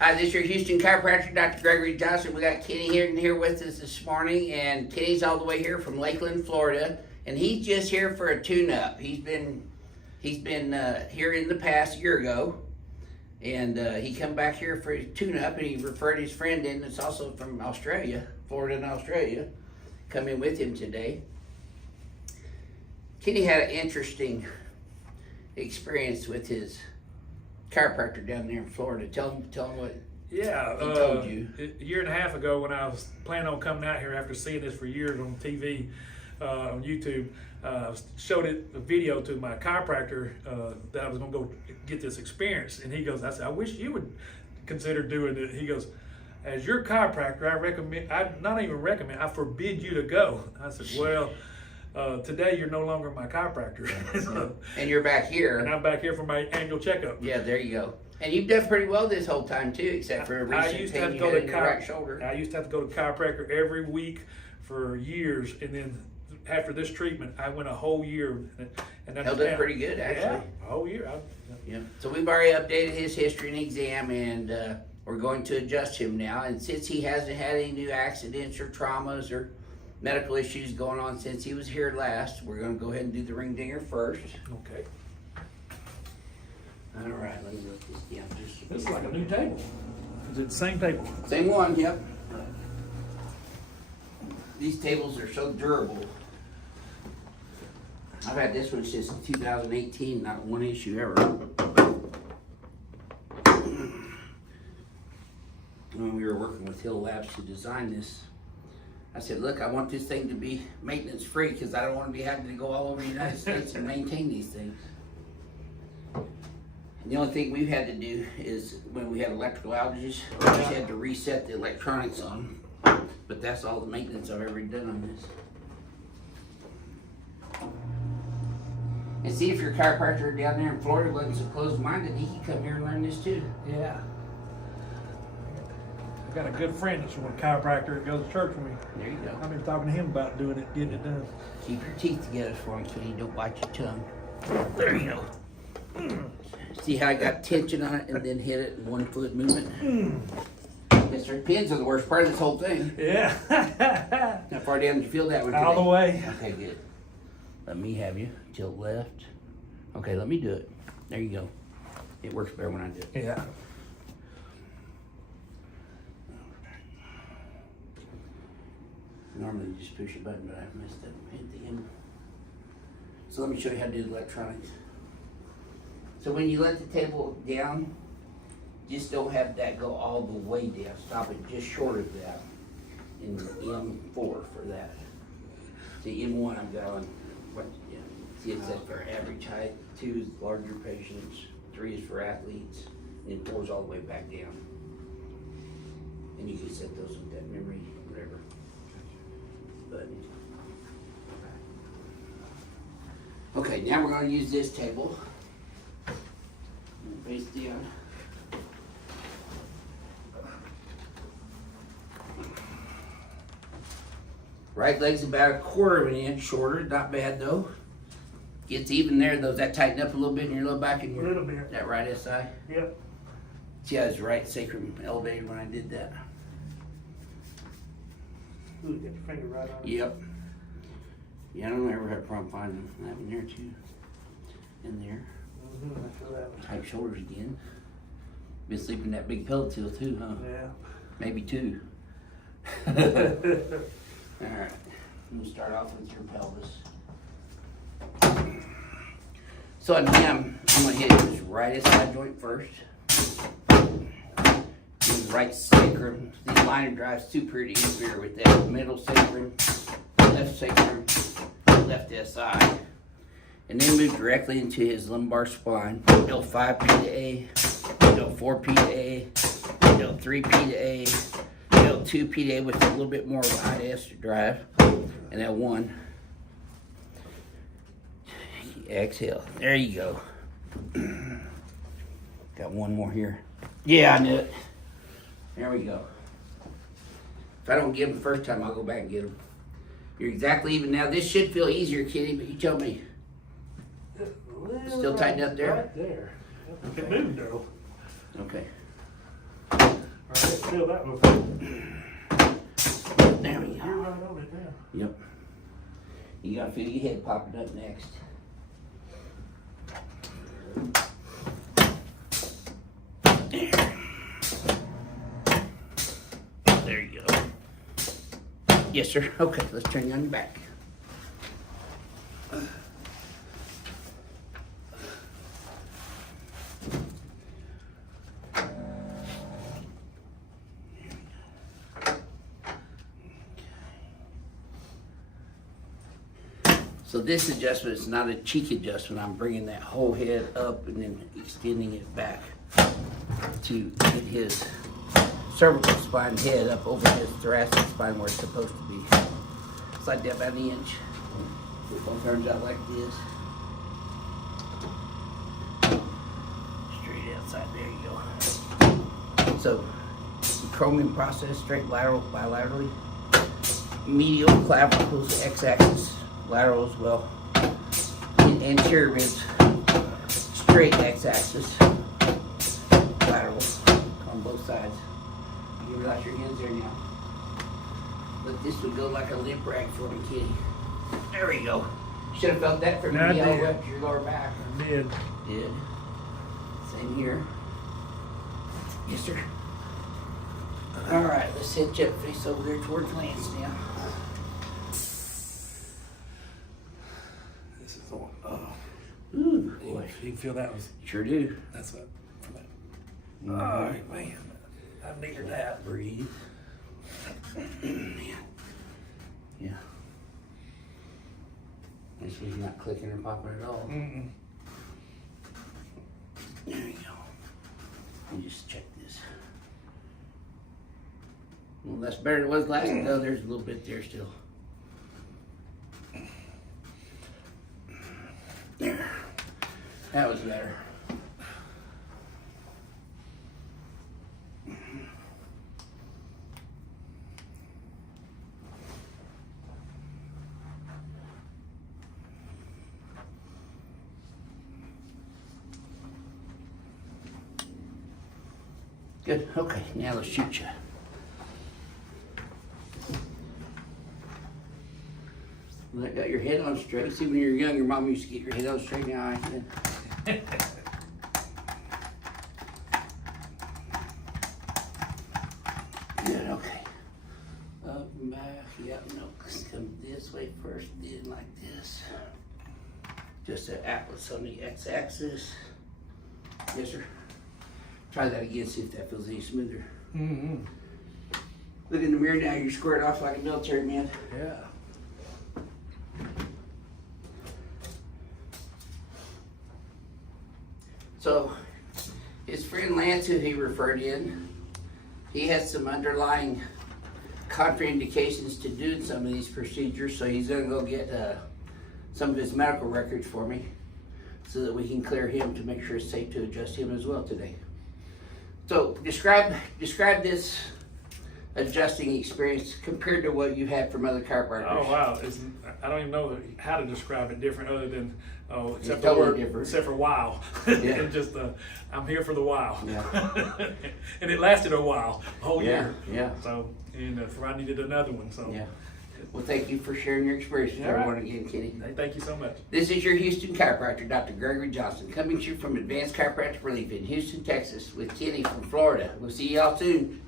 Hi, this is your Houston chiropractor, Dr. Gregory Johnson. We got Kenny here with us this morning, and Kenny's all the way here from Lakeland, Florida, and he's just here for a tune-up. He's been here in the past year ago, and he come back here for his tune-up, and he referred his friend in that's also from Australia, Florida and Australia, come in with him today. Kenny had an interesting experience with his chiropractor down there in Florida. Tell him what he told you. A year and a half ago, when I was planning on coming out here after seeing this for years on TV, on YouTube, showed a video to my chiropractor that I was going to go get this experience. And he goes, I said, I wish you would consider doing it. He goes, as your chiropractor, I forbid you to go. I said, well, today you're no longer my chiropractor. So, and you're back here. And I'm back here for my annual checkup. Yeah, there you go. And you've done pretty well this whole time too, except for a recent pain you had in your right shoulder. I used to have to go to chiropractor every week for years, and then after this treatment, I went a whole year. And that's held up pretty good, actually. Yeah, a whole year. Yeah. So we've already updated his history and exam, and we're going to adjust him now. And since he hasn't had any new accidents or traumas or medical issues going on since he was here last, we're going to go ahead and do the ring dinger first. Okay. All right, let me look this down. This is like a new table. Is it the same table? Same one, yep. These tables are so durable. I've had this one since 2018, not one issue ever. When we were working with Hill Labs to design this, I said, look, I want this thing to be maintenance free because I don't want to be having to go all over the United States and maintain these things. And the only thing we've had to do is when we had electrical outages, we just had to reset the electronics on. But that's all the maintenance I've ever done on this. And see, if your chiropractor down there in Florida wasn't so closed-minded, he could come here and learn this too. Yeah. I've got a good friend that's a chiropractor that goes to church with me. There you go. I've been talking to him about doing it, getting it done. Keep your teeth together for him so you don't bite your tongue. There you go. See how I got tension on it and then hit it in 1 foot movement? Yes, sir. Pins are the worst part of this whole thing. Yeah. How far down did you feel that one today? All the way. Okay, good. Let me have you. Tilt left. Okay, let me do it. There you go. It works better when I do it. Yeah. Normally you just push a button, but I messed up and hit the end. So let me show you how to do the electronics. So when you let the table down, just don't have that go all the way down. Stop it just short of that. In M4 for that. See, M1 I'm going, see it says for average height, 2 is larger patients, 3 is for athletes, and then 4 is all the way back down. And you can set those with that memory, whatever button. Okay, now we're going to use this table. Face down. Right leg's about 1/4 of an inch shorter, not bad though. Gets even there though. Does that tighten up a little bit in your low back and your A little bit. That right SI? Yep. See, I was right sacrum elevated when I did that. Ooh, get your finger right on it. Yep. Yeah, I don't ever have a problem finding that one there too. In there. Mm-hmm, I feel that one. Tight shoulders again. Been sleeping in that big pillow till too, huh? Yeah. Maybe 2. Alright, I'm gonna start off with your pelvis. So on him, I'm gonna hit his right SI joint first. His right sacrum. These liner drives super to interfere with that. Middle sacrum, left SI. And then move directly into his lumbar spine. L5P to A, L4P to A, L3P to A, L2 P to A with a little bit more of a high ester drive, and L1. Exhale. There you go. Got one more here. Yeah, I knew it. There we go. If I don't get him the first time, I'll go back and get him. You're exactly even now. This should feel easier, Kitty, but you tell me. Still tighten up there? Right there. Okay. It moved though. Okay. Feel that one. There we You're go. right on it now. Yep. You gotta feel your head popping up next. There you go. Yes, sir. Okay, let's turn you on your back. So this adjustment is not a cheek adjustment. I'm bringing that whole head up and then extending it back to get his cervical spine head up over his thoracic spine where it's supposed to be. Slide that about an inch. This one turns out like this. Straight outside, there you go. So, the chromium process, straight lateral, bilaterally. Medial clavicles, x-axis, lateral as well. And anterior ribs, straight x-axis, lateral on both sides. You can relax your hands there now. But this would go like a limp rag for me, kitty. There we go. Should have felt that from I me all the did. way up to your lower back. I did. Did. Same here. Yes, sir. All right, let's hit jet face over there towards Lance now. This is the one. Oh. Ooh, boy. You can feel that was. Sure do. That's what. From that. Oh, man. I needed that. Breathe. Man. Yeah. This one's not clicking or popping at all. Mm-mm. There you go. Let me just check this. Well, that's better than it was last time. No, there's a little bit there still. There. That was better. Good. Okay, now let's shoot you. Well, I got your head on straight. See, when you were young, your mom used to get your head on straight. Now I can. Good. Okay. Up and back. Yep. No. Come this way first. Then like this. Just an atlas on the x-axis. Yes, sir. Try that again, see if that feels any smoother. Mm-hmm. Look in the mirror now, you're squared off like a military man. Yeah. So, his friend Lance, who he referred in, he has some underlying contraindications to doing some of these procedures, so he's gonna go get some of his medical records for me so that we can clear him to make sure it's safe to adjust him as well today. So describe this adjusting experience compared to what you had from other chiropractors. Oh wow! I don't even know how to describe it different other than except totally for different. except for wow. Yeah. And just I'm here for the wow. Yeah. And it lasted a while, a whole Yeah, year. yeah. So and I needed another one. So Yeah. Well, thank you for sharing your experience with All right. everyone again, Kenny. hey, thank you so much. This is your Houston chiropractor, Dr. Gregory Johnson, coming to you from Advanced Chiropractic Relief in Houston, Texas, with Kenny from Florida. We'll see y'all soon.